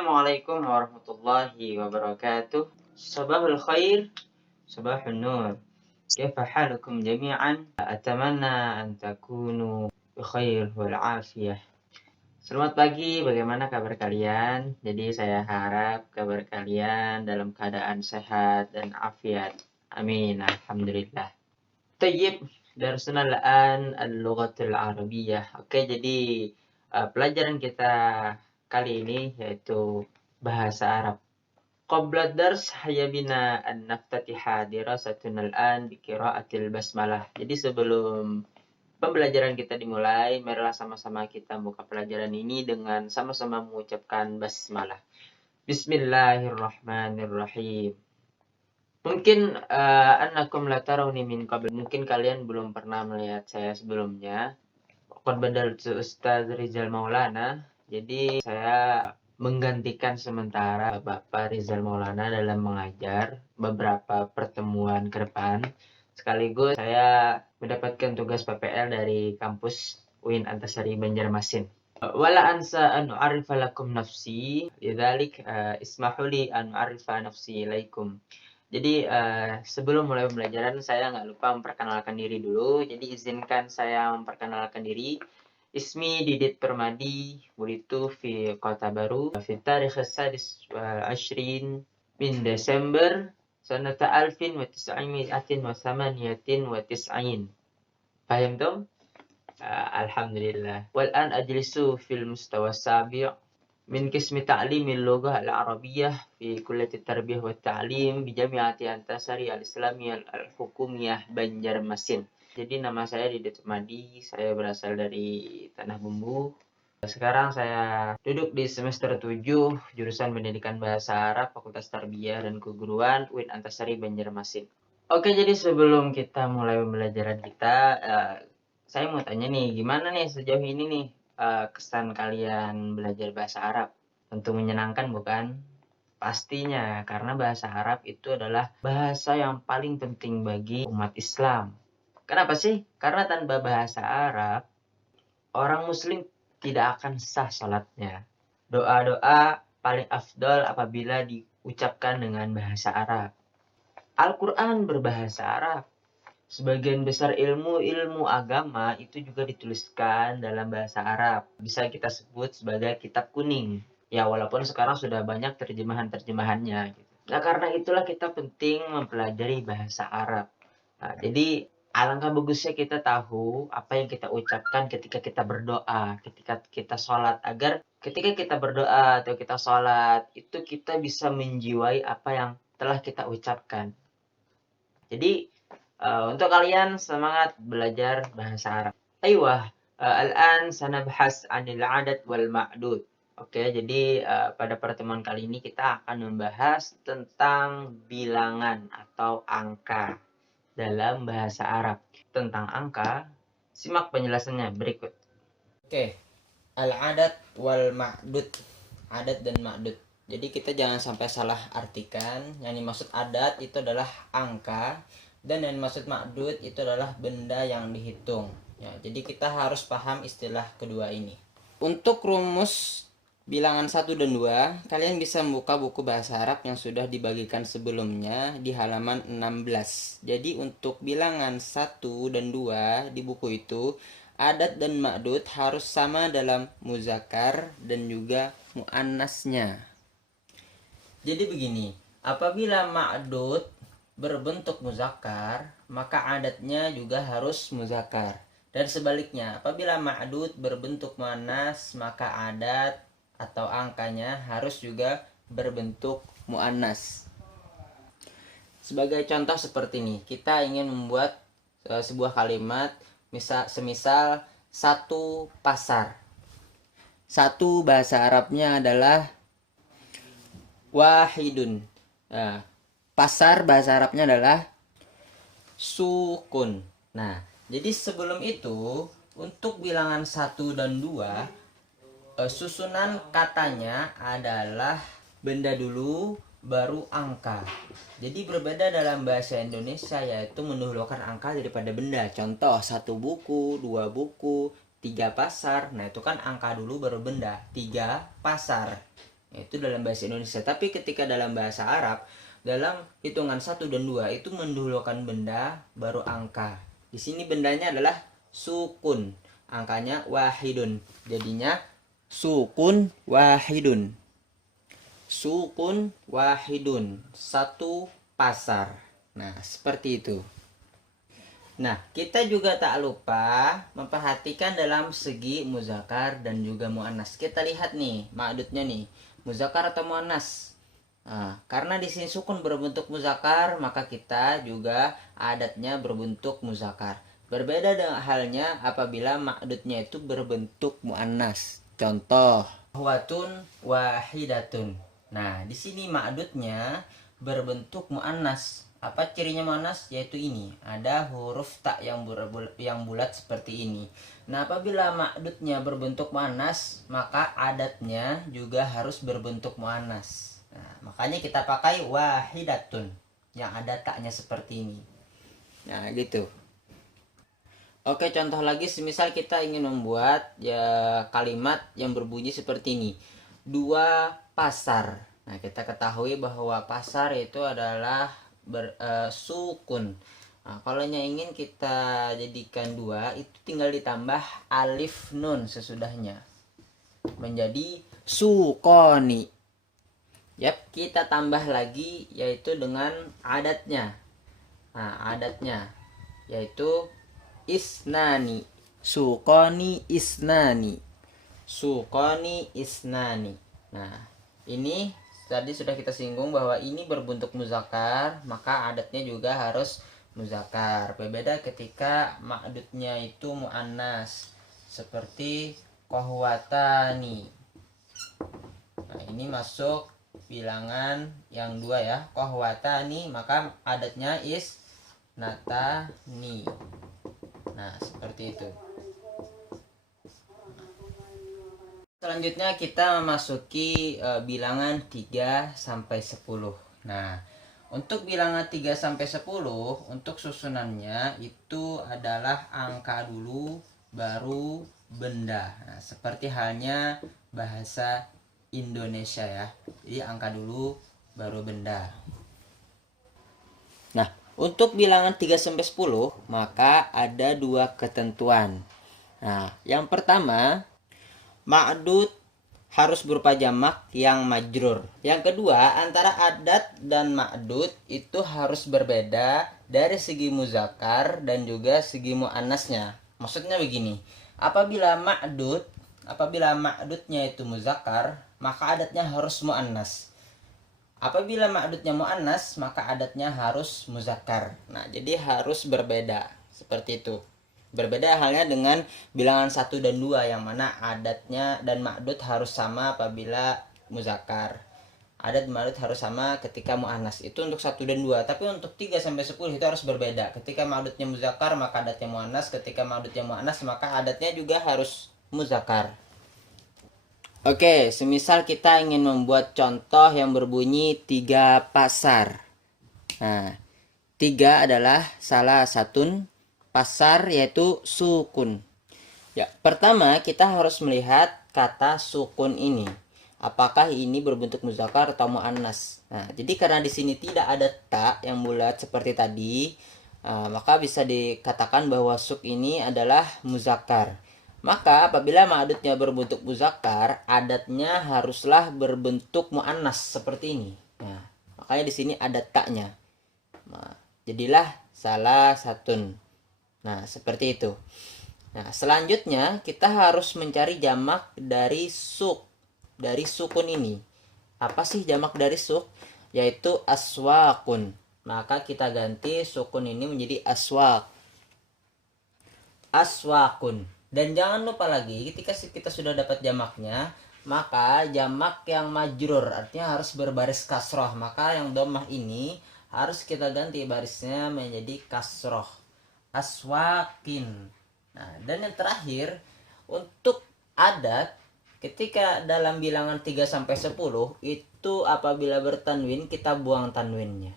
Assalamualaikum warahmatullahi wabarakatuh. Sabahul khair, sabahun nur. Kaifa halukum jami'an? Atamanna an takunu bikhair wal afiyah. Selamat pagi, bagaimana kabar kalian? Jadi saya harap kabar kalian dalam keadaan sehat dan afiat. Amin, alhamdulillah. Tayyib, darsuna al-an al-lughatul arabiyyah. Oke, jadi pelajaran kita kali ini yaitu bahasa Arab. Qabla dars hayya bina an naftatiha dirasatuna al-an bi qira'atil basmalah. Jadi sebelum pembelajaran kita dimulai, marilah sama-sama kita buka pelajaran ini dengan sama-sama mengucapkan basmalah. Bismillahirrahmanirrahim. Mungkin annakum la tarawni min qabl. Mungkin kalian belum pernah melihat saya sebelumnya. Qad badaltu Ustaz Rizal Maulana. Jadi saya menggantikan sementara Bapak Rizal Maulana dalam mengajar beberapa pertemuan ke depan. Sekaligus saya mendapatkan tugas PPL dari kampus UIN Antasari Banjarmasin. Wala ansa an u'arifa lakum nafsi, lidzalik ismahu li an u'arifa nafsi ilaikum. Jadi sebelum mulai pembelajaran saya nggak lupa memperkenalkan diri dulu. Jadi izinkan saya memperkenalkan diri. Ismi Didit Permadi, wulitu fi Kota Baru, fi tarikh as-sadis wal ashrin min Desember sanata alfin wa tis'ami'atin wa thamaniyatin wa tis'in. Fahim tum? Alhamdulillah. Wal an ajlisu fil mustawa sabi' min qismi ta'limil lughah al-arabiyyah fi kulliyati tarbiyah wa ta'lim bi Jami'ati Antasari al-Islamiyah al-Hukumiyah Banjarmasin. Jadi nama saya Didit Madi, saya berasal dari Tanah Bumbu. Sekarang saya duduk di semester 7, jurusan Pendidikan Bahasa Arab, Fakultas Tarbiyah dan Keguruan, UIN Antasari Banjarmasin. Oke, jadi sebelum kita mulai pembelajaran kita, saya mau tanya nih, gimana nih sejauh ini nih kesan kalian belajar bahasa Arab? Tentu menyenangkan bukan? Pastinya, karena bahasa Arab itu adalah bahasa yang paling penting bagi umat Islam. Kenapa sih? Karena tanpa bahasa Arab, orang Muslim tidak akan sah sholatnya. Doa-doa paling afdol apabila diucapkan dengan bahasa Arab. Al-Quran berbahasa Arab. Sebagian besar ilmu agama itu juga dituliskan dalam bahasa Arab. Bisa kita sebut sebagai kitab kuning. Ya, walaupun sekarang sudah banyak terjemahan-terjemahannya. Nah, karena itulah kita penting mempelajari bahasa Arab. Nah, jadi alangkah bagusnya kita tahu apa yang kita ucapkan ketika kita berdoa, ketika kita sholat, agar ketika kita berdoa atau kita sholat, itu kita bisa menjiwai apa yang telah kita ucapkan. Jadi, untuk kalian semangat belajar bahasa Arab. Aywah, al-an sanabhas anil adat wal ma'dud. Oke, jadi pada pertemuan kali ini kita akan membahas tentang bilangan atau angka dalam bahasa Arab. Tentang angka, simak penjelasannya berikut. Oke, al-adat wal ma'dud. Adat dan ma'dud. Jadi kita jangan sampai salah artikan. Yang dimaksud adat itu adalah angka, dan yang dimaksud ma'dud itu adalah benda yang dihitung. Ya, jadi kita harus paham istilah kedua ini. Untuk rumus bilangan 1 dan 2, kalian bisa membuka buku bahasa Arab yang sudah dibagikan sebelumnya di halaman 16. Jadi untuk bilangan 1 dan 2 di buku itu, adat dan ma'dud harus sama dalam muzakkar dan juga muannasnya. Jadi begini, apabila ma'dud berbentuk muzakkar, maka adatnya juga harus muzakkar. Dan sebaliknya, apabila ma'dud berbentuk muannas, maka adat atau angkanya harus juga berbentuk muannas. Sebagai contoh seperti ini, kita ingin membuat sebuah kalimat, semisal satu pasar. Satu bahasa Arabnya adalah wahidun. Nah, pasar bahasa Arabnya adalah sukun. Nah, jadi sebelum itu, untuk bilangan 1 dan 2, susunan katanya adalah benda dulu baru angka. Jadi berbeda dalam bahasa Indonesia, yaitu mendahulukan angka daripada benda. Contoh, 1 buku, 2 buku, 3 pasar. Nah, itu kan angka dulu baru benda. 3 pasar. Itu dalam bahasa Indonesia. Tapi ketika dalam bahasa Arab, dalam hitungan 1 dan 2 itu mendahulukan benda baru angka. Di sini bendanya adalah sukun. Angkanya wahidun. Jadinya sukun wahidun. Sukun wahidun. Satu pasar. Nah, seperti itu. Nah, kita juga tak lupa memperhatikan dalam segi muzakkar dan juga muannas. Kita lihat nih, ma'dudnya nih, muzakkar atau muannas. Nah, karena di sini sukun berbentuk muzakkar, maka kita juga adatnya berbentuk muzakkar. Berbeda dengan halnya apabila ma'dudnya itu berbentuk muannas. Contoh, huwatun wahidatun. Nah, di sini ma'dudnya berbentuk muannas. Apa cirinya muannas? Yaitu ini, ada huruf tak yang bulat seperti ini. Nah, apabila ma'dudnya berbentuk muannas, maka adatnya juga harus berbentuk muannas. Nah, makanya kita pakai wahidatun yang ada taknya seperti ini. Nah, gitu. Oke, contoh lagi semisal kita ingin membuat ya kalimat yang berbunyi seperti ini. 2 pasar. Nah, kita ketahui bahwa pasar itu adalah sukun. Nah, kalau ingin kita jadikan 2, itu tinggal ditambah alif nun sesudahnya menjadi sukoni. Yap, kita tambah lagi yaitu dengan adatnya. Nah, adatnya yaitu isnani. Sukoni isnani. Sukoni isnani. Nah, ini tadi sudah kita singgung bahwa ini berbentuk muzakkar, maka adatnya juga harus muzakkar. Berbeda ketika ma'dudnya itu muannas, seperti kohwatani. Nah, ini masuk bilangan yang 2 ya. Kohwatani, maka adatnya is natani. Nah, seperti itu. Selanjutnya kita memasuki bilangan 3 sampai 10. Nah, untuk bilangan 3 sampai 10 untuk susunannya itu adalah angka dulu baru benda. Nah, seperti halnya bahasa Indonesia ya. Jadi angka dulu baru benda. Nah, untuk bilangan 3 sampai 10 maka ada 2 ketentuan. Nah, yang pertama, ma'dud harus berupa jamak yang majrur. Yang kedua, antara adat dan ma'dud itu harus berbeda dari segi muzakkar dan juga segi muannasnya. Maksudnya begini, apabila ma'dudnya itu muzakkar, maka adatnya harus muannas. Apabila ma'dudnya muannas, maka adatnya harus muzakkar. Nah, jadi harus berbeda seperti itu. Berbeda halnya dengan bilangan 1 dan 2 yang mana adatnya dan ma'dud harus sama apabila muzakkar. Adat dan ma'dud harus sama ketika muannas. Itu untuk 1 dan 2. Tapi untuk 3 sampai 10 itu harus berbeda. Ketika ma'dudnya muzakkar maka adatnya muannas, ketika ma'dudnya muannas maka adatnya juga harus muzakkar. Oke, semisal kita ingin membuat contoh yang berbunyi 3 pasar. Nah, 3 adalah salah satu pasar yaitu sukun. Ya, pertama kita harus melihat kata sukun ini. Apakah ini berbentuk muzakkar atau muannas? Nah, jadi karena di sini tidak ada ta yang bulat seperti tadi, maka bisa dikatakan bahwa suk ini adalah muzakkar. Maka apabila ma'dudnya berbentuk muzakkar, adatnya haruslah berbentuk muannas seperti ini. Nah, makanya di sini ada taknya. Nah, jadilah salah satu. Nah, seperti itu. Nah, selanjutnya kita harus mencari jamak dari suk. Dari sukun ini. Apa sih jamak dari suk? Yaitu aswakun. Maka kita ganti sukun ini menjadi aswak. Aswakun. Dan jangan lupa lagi ketika kita sudah dapat jamaknya, maka jamak yang majrur artinya harus berbaris kasroh. Maka yang domah ini harus kita ganti barisnya menjadi kasroh. Aswakin. Nah, dan yang terakhir untuk adat ketika dalam bilangan 3 sampai 10 itu apabila bertanwin kita buang tanwinnya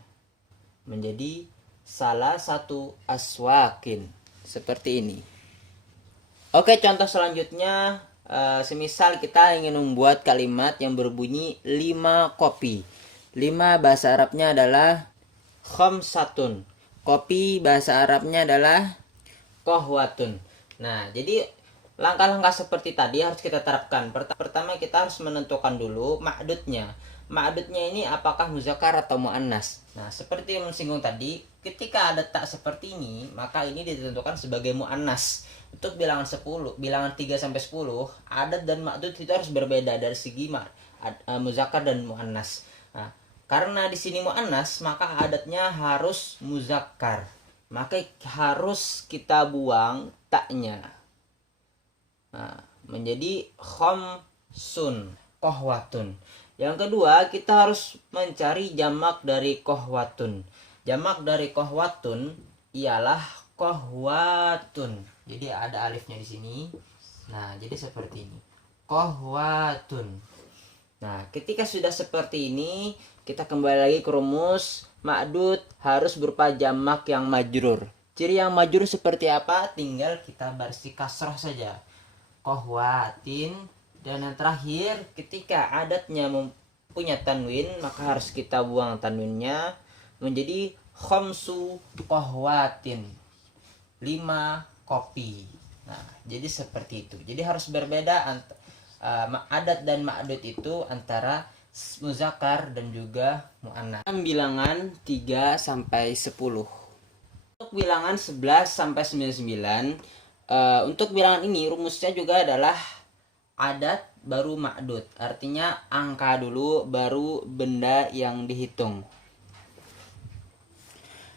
menjadi salah satu aswakin seperti ini. Oke, contoh selanjutnya semisal kita ingin membuat kalimat yang berbunyi 5 kopi. 5 bahasa Arabnya adalah khamsatun. Kopi bahasa Arabnya adalah kohwatun. Nah, jadi langkah-langkah seperti tadi harus kita terapkan. Pertama kita harus menentukan dulu ma'dudnya. Ma'dudnya ini apakah muzakkar atau muannas. Nah, seperti yang singgung tadi, ketika ada tak seperti ini, maka ini ditentukan sebagai muannas. Untuk bilangan 10, bilangan 3 sampai 10, adat dan ma'dud itu harus berbeda dari segi muzakkar dan muannas. Nah, karena di sini muannas, maka adatnya harus muzakkar. Maka harus kita buang taknya. Nah, menjadi khamsun, kohwatun. Yang kedua, kita harus mencari jamak dari kohwatun. Jamak dari kohwatun ialah kohwatun. Jadi ada alifnya di sini. Nah, jadi seperti ini. Kohwatun. Nah, ketika sudah seperti ini, kita kembali lagi ke rumus. Ma'dud harus berupa jamak yang majrur. Ciri yang majrur seperti apa? Tinggal kita barisi kasrah saja. Kohwatin. Dan yang terakhir, ketika adatnya mempunyai tanwin, maka harus kita buang tanwinnya menjadi khamsu kohwatin, 5 kopi. Nah, jadi seperti itu. Jadi harus berbeda adat dan ma'dud itu antara muzakkar dan juga muannas. Bilangan 3 sampai 10. Untuk bilangan 11 sampai 99, untuk bilangan ini rumusnya juga adalah adat baru ma'dud. Artinya angka dulu baru benda yang dihitung.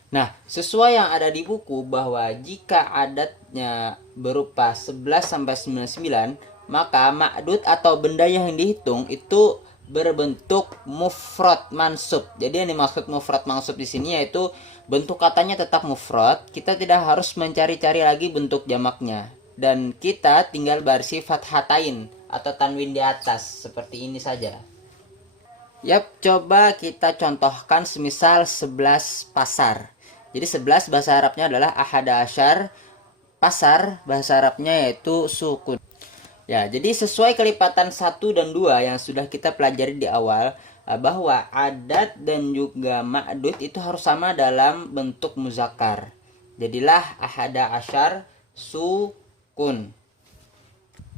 Nah, sesuai yang ada di buku bahwa jika adatnya berupa 11 sampai 99, maka ma'dud atau benda yang dihitung itu berbentuk mufrad mansub. Jadi yang dimaksud mufrad mansub di sini yaitu bentuk katanya tetap mufrad, kita tidak harus mencari-cari lagi bentuk jamaknya. Dan kita tinggal barisi fathatain atau tanwin di atas seperti ini saja. Yap, coba kita contohkan semisal 11 pasar. Jadi 11 bahasa Arabnya adalah ahada asyar, pasar bahasa Arabnya yaitu sukun. Ya, jadi sesuai kelipatan 1 dan 2 yang sudah kita pelajari di awal, bahwa adat dan juga ma'dud itu harus sama dalam bentuk muzakkar. Jadilah ahada asyar sukun.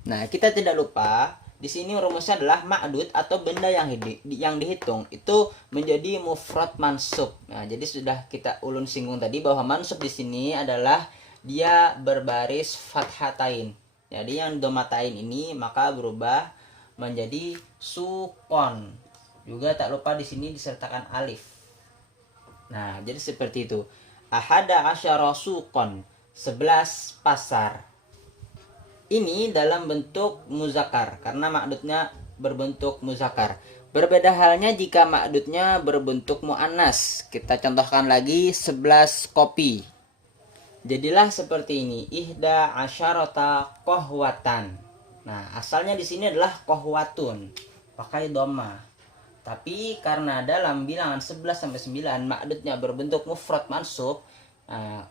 Nah, kita tidak lupa di sini rumusnya adalah ma'dud atau benda yang dihitung itu menjadi mufrad mansub. Nah, jadi sudah kita ulun singgung tadi bahwa mansub di sini adalah dia berbaris fathatain. Jadi yang domatain ini maka berubah menjadi sukon. Juga tak lupa di sini disertakan alif. Nah, jadi seperti itu. Ahada asyara sukon, 11 pasar. Ini dalam bentuk muzakkar karena ma'dudnya berbentuk muzakkar. Berbeda halnya jika ma'dudnya berbentuk muannas. Kita contohkan lagi 11 kopi. Jadilah seperti ini, ihda asyarata kohwatan. Nah, asalnya di sini adalah kohwatun, pakai dhamma. Tapi karena dalam bilangan 11 sampai 9 ma'dudnya berbentuk mufrad mansub,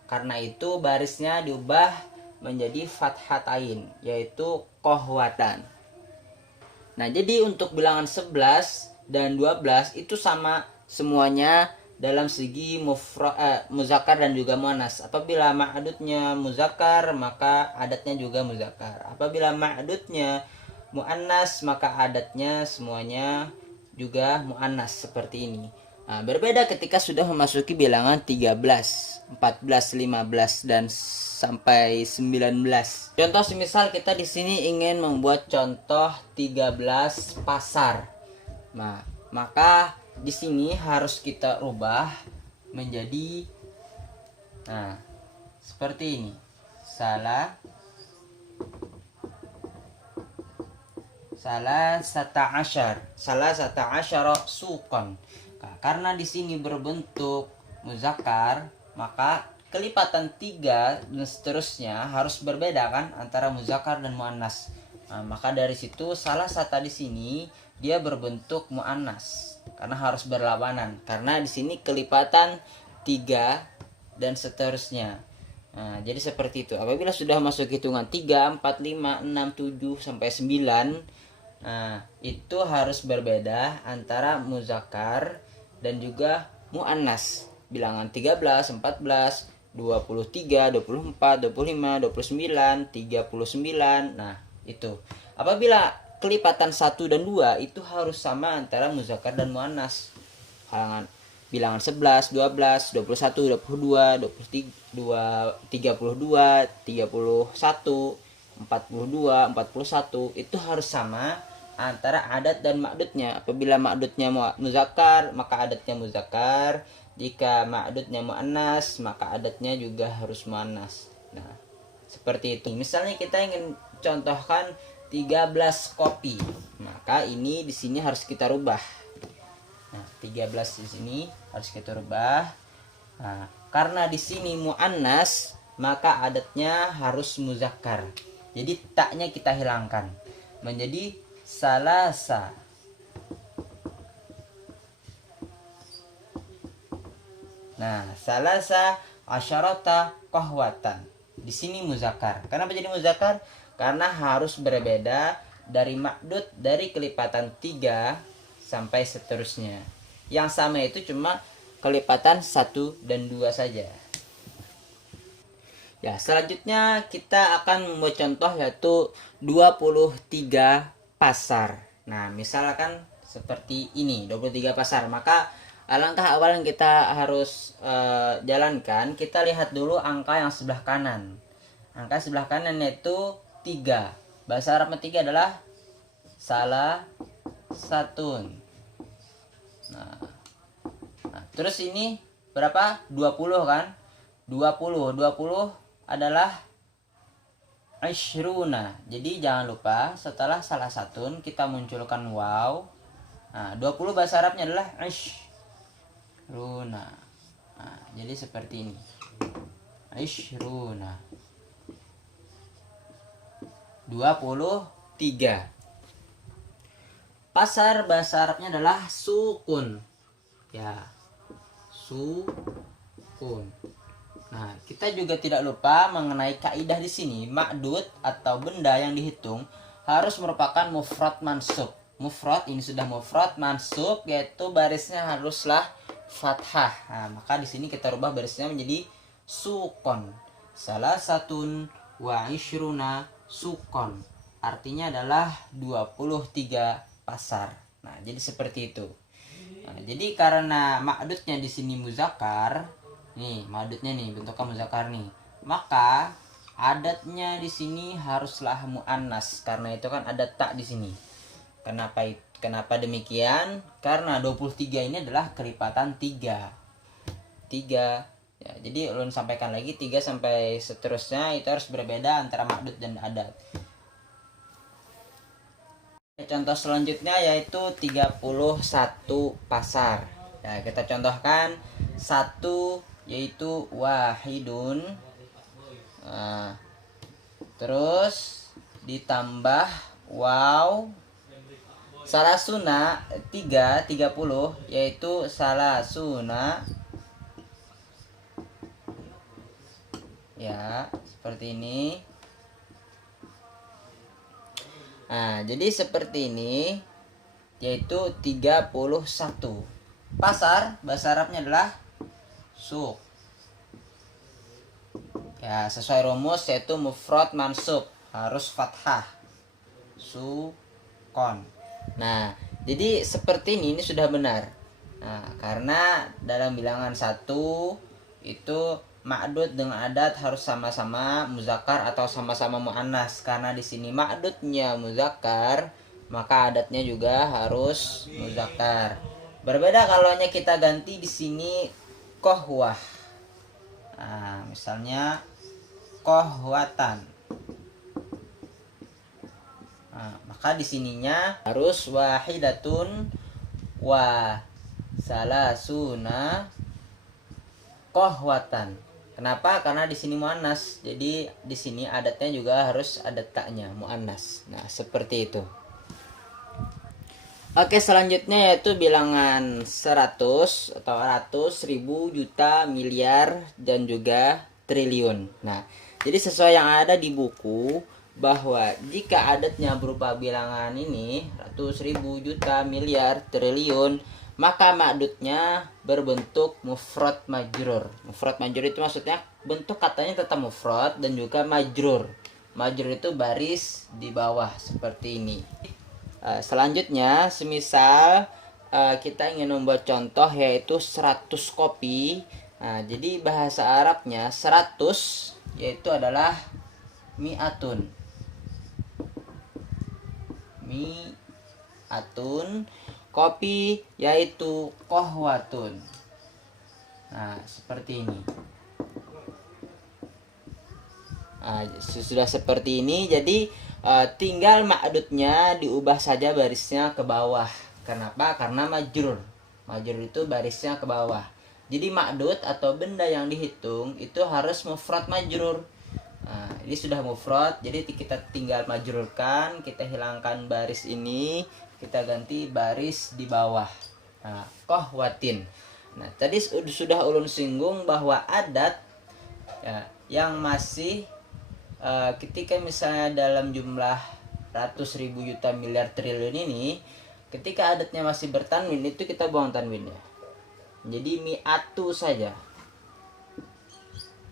karena itu barisnya diubah menjadi fathatain yaitu kohwatan. Nah, jadi untuk bilangan 11 dan 12 itu sama semuanya dalam segi muzakkar dan juga muannas. Apabila ma'dudnya muzakkar, maka adatnya juga muzakkar. Apabila ma'dudnya muannas, maka adatnya semuanya juga muannas seperti ini. Nah, berbeda ketika sudah memasuki bilangan 13, 14, 15 dan sampai 19. Contoh semisal kita di sini ingin membuat contoh 13 pasar. Nah, maka di sini harus kita rubah menjadi seperti ini. Salah sata asyara sukon. Nah, karena di sini berbentuk muzakkar, maka kelipatan 3 dan seterusnya harus berbeda kan antara muzakkar dan muannas. Nah, maka dari situ salah satu di sini dia berbentuk muannas karena harus berlawanan. Karena di sini kelipatan 3 dan seterusnya. Nah, jadi seperti itu. Apabila sudah masuk hitungan 3, 4, 5, 6, 7 sampai 9, nah, itu harus berbeda antara muzakkar dan juga muannas. Bilangan 13, 14, 23, 24, 25, 29, 39. Nah, itu. Apabila kelipatan 1 dan 2 itu harus sama antara muzakkar dan muannas. Bilangan 11, 12, 21, 22, 23, 32, 31, 42, 41 itu harus sama antara adat dan ma'dudnya. Apabila ma'dudnya muzakkar, maka adatnya muzakkar. Jika ma'dudnya muannas, maka adatnya juga harus muannas. Nah, seperti itu. Misalnya kita ingin contohkan 13 kopi, maka ini di sini harus kita rubah. Nah, 13 di sini harus kita rubah. Nah, karena di sini muannas, maka adatnya harus muzakkar. Jadi taknya kita hilangkan menjadi salasa. Nah, salasa asyarata qahwatan. Di sini muzakkar. Kenapa jadi muzakkar? Karena harus berbeda dari ma'dud, dari kelipatan 3 sampai seterusnya. Yang sama itu cuma kelipatan 1 dan 2 saja. Ya, selanjutnya kita akan membuat contoh yaitu 23 pasar. Nah, misalkan seperti ini, 23 pasar. Maka alangkah awal yang kita harus jalankan, kita lihat dulu angka yang sebelah kanan. Angka sebelah kanan yaitu 3. Bahasa Arab 3 adalah salah satun. Nah, terus ini berapa? 20 kan? 20 adalah ishruna. Jadi jangan lupa setelah salah satun kita munculkan waw. Nah, 20 bahasa Arabnya adalah ishruna. Nah, jadi seperti ini. Ishruna. 23. Pasar bahasa Arabnya adalah sukun. Ya. Sukun. Nah, kita juga tidak lupa mengenai kaidah di sini. Ma'dud atau benda yang dihitung harus merupakan mufrad mansub. Mufrad ini sudah mufrad mansub, yaitu barisnya haruslah fathah. Nah, maka di sini kita rubah barisnya menjadi sukon. Salah satun wa ishruna sukon. Artinya adalah 23 pasar. Nah, jadi seperti itu. Nah, jadi karena ma'dudnya di sini muzakkar, nih ma'dudnya nih bentuknya muzakkar nih, maka adatnya di sini haruslah muannas karena itu kan ada tak di sini. Kenapa demikian? Karena 23 ini adalah kelipatan 3. 3. Ya, jadi ulun sampaikan lagi 3 sampai seterusnya itu harus berbeda antara ma'dud dan adat. Contoh selanjutnya yaitu 31 pasar. Ya, kita contohkan 1 yaitu wahidun. Nah, terus ditambah waw salasuna 30 yaitu salasuna. Ya, seperti ini. Nah, jadi seperti ini yaitu 31. Pasar bahasa Arabnya adalah suq. Ya, sesuai rumus yaitu mufrad mansub, harus fathah. Sukon. Nah, jadi seperti ini sudah benar. Nah, karena dalam bilangan 1 itu ma'dud dengan adat harus sama-sama muzakkar atau sama-sama muannas. Karena di sini ma'dudnya muzakkar, maka adatnya juga harus muzakkar. Berbeda kalau hanya kita ganti di sini kohwah. Nah, misalnya kohwatan. Nah, maka di sininya harus wahidatun wa salasuna kohwatan. Kenapa? Karena di sini muannas. Jadi di sini adatnya juga harus ada taknya, muannas. Nah, seperti itu. Oke, selanjutnya yaitu bilangan 100 atau ratus, 1000, juta, miliar dan juga triliun. Nah, jadi sesuai yang ada di buku bahwa jika adatnya berupa bilangan ini ratus ribu, juta, miliar, triliun, maka ma'dudnya berbentuk mufrad majrur. Mufrad majrur itu maksudnya bentuk katanya tetap mufrad dan juga majrur. Majrur itu baris di bawah seperti ini. Selanjutnya semisal kita ingin membuat contoh yaitu 100 kopi. Nah, jadi bahasa Arabnya 100 yaitu adalah mi'atun. Mi'atun, kopi yaitu kohwatun. Nah, seperti ini. Nah, sudah seperti ini, jadi tinggal ma'dudnya diubah saja barisnya ke bawah. Kenapa? Karena majrur. Majrur itu barisnya ke bawah. Jadi ma'dud atau benda yang dihitung itu harus mufrad majrur. Nah, ini sudah mufrad, jadi kita tinggal majrurkan, kita hilangkan baris ini, kita ganti baris di bawah. Nah, kohwatin. Nah, tadi sudah ulun singgung bahwa adat ya, yang masih ketika misalnya dalam jumlah ratus ribu, juta, miliar, triliun ini, ketika adatnya masih bertanwin itu kita buang tanwinnya. Jadi mi'atu saja.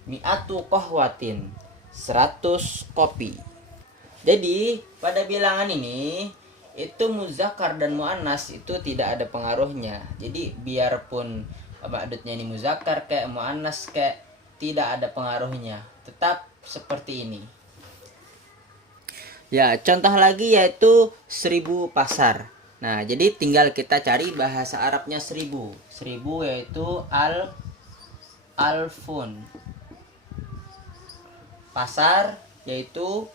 Mi'atu kohwatin, 100 kopi. Jadi pada bilangan ini itu muzakkar dan muannas itu tidak ada pengaruhnya. Jadi biarpun ma'dudnya ini muzakkar kayak muannas kayak tidak ada pengaruhnya, tetap seperti ini. Ya, contoh lagi yaitu 1000 pasar. Nah, jadi tinggal kita cari bahasa Arabnya 1000. 1000 yaitu alfun. Pasar yaitu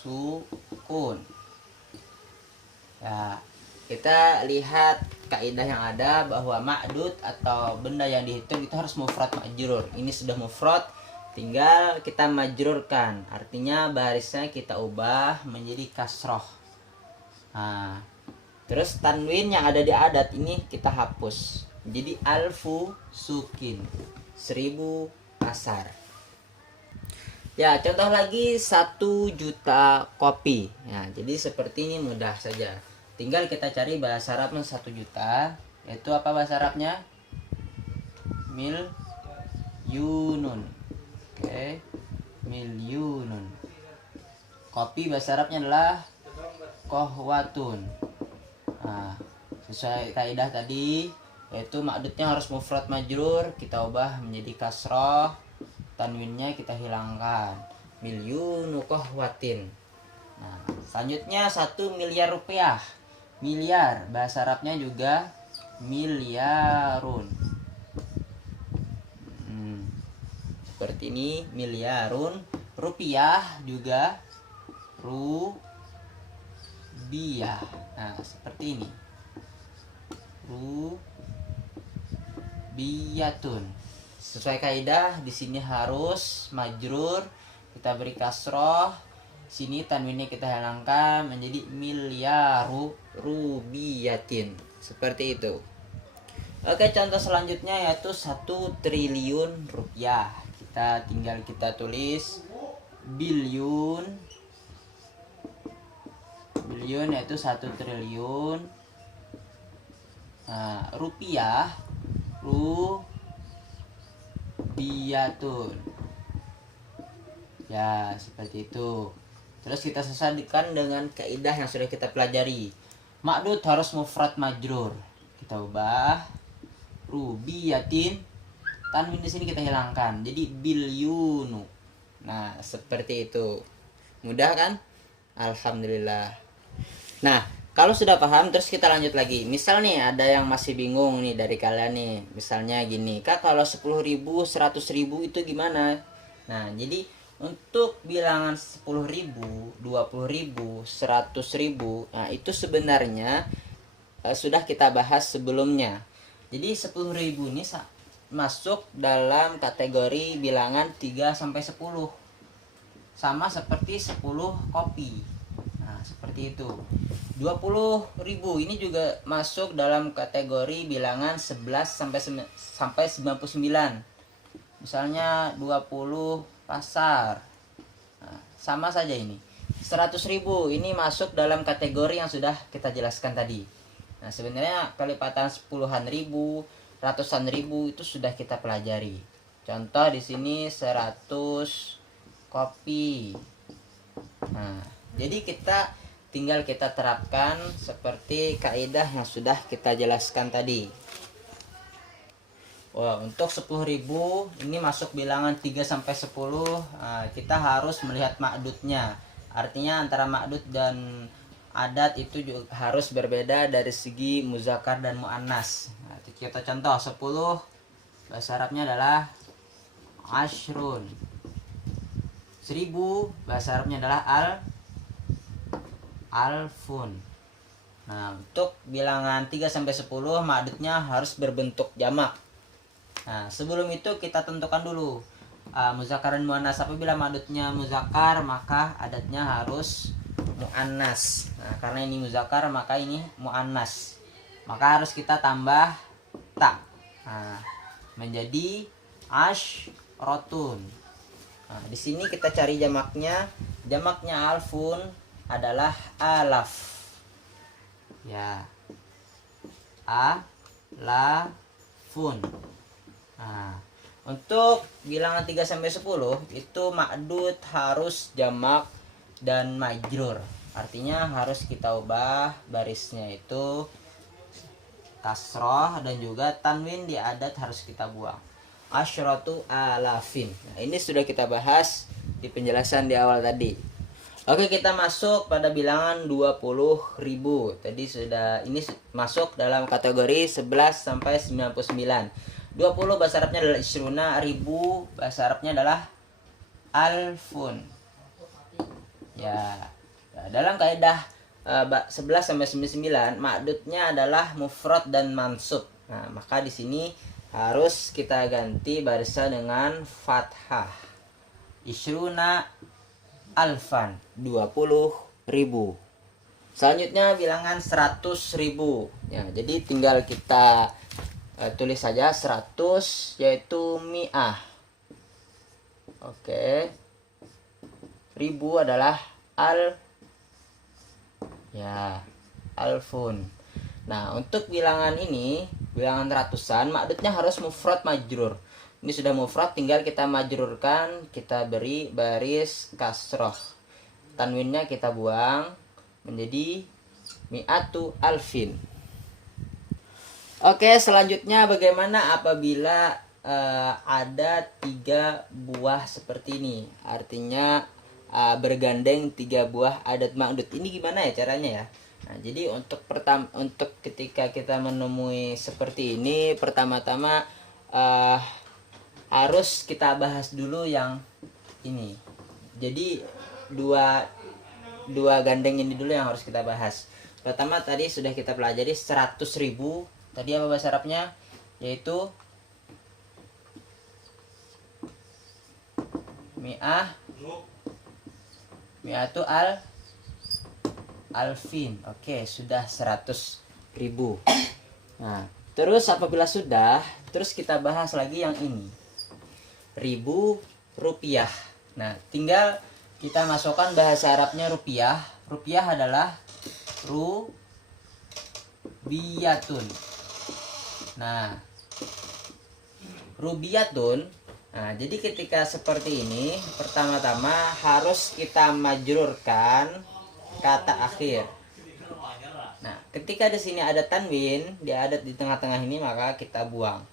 sukun. Ya, kita lihat kaidah yang ada bahwa ma'dud atau benda yang dihitung itu harus mufrad majrur. Ini sudah mufrad, tinggal kita majrurkan. Artinya barisnya kita ubah menjadi kasroh. Nah, terus tanwin yang ada di adat ini kita hapus. Jadi alfu sukin, 1000 pasar. Ya, contoh lagi 1 juta kopi. Ya, jadi seperti ini mudah saja. Tinggal kita cari bahasa Arabnya 1 juta. Yaitu apa bahasa Arabnya? Milyunun. Oke. Milyunun. Kopi bahasa Arabnya adalah kohwatun. Nah, sesuai kaidah tadi, yaitu ma'dudnya harus mufrad majrur, kita ubah menjadi kasroh, tanwinnya kita hilangkan. Milyunu kohwatin. Nah, selanjutnya 1 miliar rupiah. Miliar bahasa Arabnya juga milyarun. Seperti ini, milyarun. Rupiah juga rubiah. Nah, seperti ini, rubiyatun. Sesuai kaidah di sini harus majrur, kita beri kasroh, sini tanwinnya kita hilangkan menjadi milyaru rubiyatin. Seperti itu. Oke, contoh selanjutnya yaitu 1 triliun rupiah. Kita tinggal kita tulis biliun. Biliun yaitu 1 triliun. Nah, rupiah rubiyatun. Ya, seperti itu. Terus kita sesuaikan dengan kaidah yang sudah kita pelajari. Ma'dud harus mufrad majrur. Kita ubah rubiyatin. Tanwin di sini kita hilangkan. Jadi bilyunu. Nah, seperti itu. Mudah kan? Alhamdulillah. Nah, kalau sudah paham terus kita lanjut lagi. Misal nih ada yang masih bingung nih dari kalian nih. Misalnya gini, Kak, kalau 10.000, 100.000 itu gimana? Nah, jadi untuk bilangan 10.000, 20.000, 100.000, nah itu sebenarnya sudah kita bahas sebelumnya. Jadi 10.000 ini masuk dalam kategori bilangan 3 sampai 10. Sama seperti 10 kopi. Nah, seperti itu. 20.000 ini juga masuk dalam kategori bilangan 11 sampai 99. misalnya 20 pasar. Nah, sama saja ini. 100.000 ini masuk dalam kategori yang sudah kita jelaskan tadi. Nah, sebenarnya kelipatan puluhan ribu, ratusan ribu itu sudah kita pelajari. Contoh di sini 100 kopi. Nah, jadi tinggal kita terapkan seperti kaidah yang sudah kita jelaskan tadi. Wah, untuk 10.000 ini masuk bilangan 3 sampai 10, kita harus melihat makdudnya. Artinya antara makdud dan adat itu juga harus berbeda dari segi muzakkar dan muannas. Nah, kita contoh 10 bahasa Arabnya adalah ashrun. 1000 bahasa Arabnya adalah alfun. Nah, untuk bilangan 3 sampai 10 makdudnya harus berbentuk jamak. Nah, sebelum itu kita tentukan dulu muzakkar dan muannas. Apabila madudnya muzakkar, maka adatnya harus muannas. Nah, karena ini muzakkar, maka ini muannas. Maka harus kita tambah ta. Nah, menjadi ashrotun. Nah, di sini kita cari jamaknya. Jamaknya alfun adalah alaf. Ya. Alafun. Nah, untuk bilangan 3 sampai 10 itu makdud harus jamak dan majrur. Artinya harus kita ubah barisnya itu kasroh dan juga tanwin di adat harus kita buang. Asyratu alafin. Nah, ini sudah kita bahas di penjelasan di awal tadi. Oke, kita masuk pada bilangan 20.000. Tadi sudah ini masuk dalam kategori 11 sampai 99. 20 bahasa Arabnya adalah isruna, 1000 bahasa Arabnya adalah alfun. Ya. Nah, dalam kaidah 11 sampai 99 makdudnya adalah mufrad dan mansub. Nah, maka di sini harus kita ganti barisan dengan fathah. Isruna alfan, 20.000. Selanjutnya bilangan 100.000. Ya, jadi tinggal kita tulis saja 100 yaitu mi'ah. Oke. 1000 adalah alfun. Nah, untuk bilangan ini, bilangan ratusan, makdudnya harus mufrad majrur. Ini sudah mufrad, tinggal kita majrurkan, kita beri baris kasroh. Tanwinnya kita buang menjadi mi'atu alfin. Oke, selanjutnya bagaimana apabila ada 3 buah seperti ini? Artinya bergandeng 3 buah adat makdud. Ini gimana ya caranya ya? Nah, jadi untuk ketika kita menemui seperti ini, pertama-tama harus kita bahas dulu yang ini. Jadi dua gandeng ini dulu yang harus kita bahas. Pertama tadi sudah kita pelajari 100.000. Tadi apa bahasa Arabnya? Yaitu mi'atu alfin. Oke, sudah 100.000. Nah, terus apabila sudah, terus kita bahas lagi yang ini. 1000 rupiah. Nah, tinggal kita masukkan bahasa Arabnya rupiah. Rupiah adalah rubiyatun. Nah, rubiyatun. Nah, jadi ketika seperti ini, pertama-tama harus kita majrurkan kata akhir. Nah, ketika di sini ada tanwin, di adat di tengah-tengah ini, maka kita buang.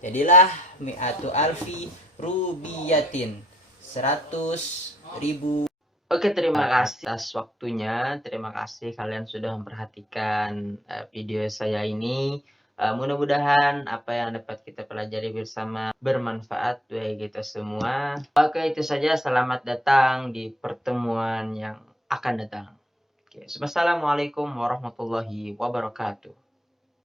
Jadilah mi'atu alfi rubiyatin, 100.000. Oke, terima kasih atas waktunya. Terima kasih kalian sudah memperhatikan video saya ini. Mudah-mudahan apa yang dapat kita pelajari bersama bermanfaat bagi kita semua. Oke, itu saja. Selamat datang di pertemuan yang akan datang. Oke, Wassalamualaikum warahmatullahi wabarakatuh.